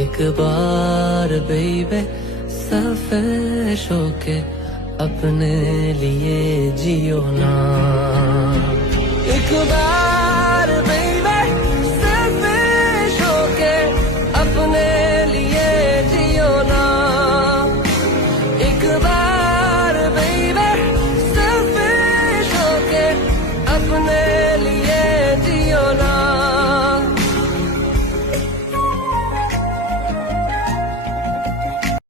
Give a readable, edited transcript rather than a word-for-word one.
एक बार बेबे सफेश होके अपने लिए जियो ना। एक बार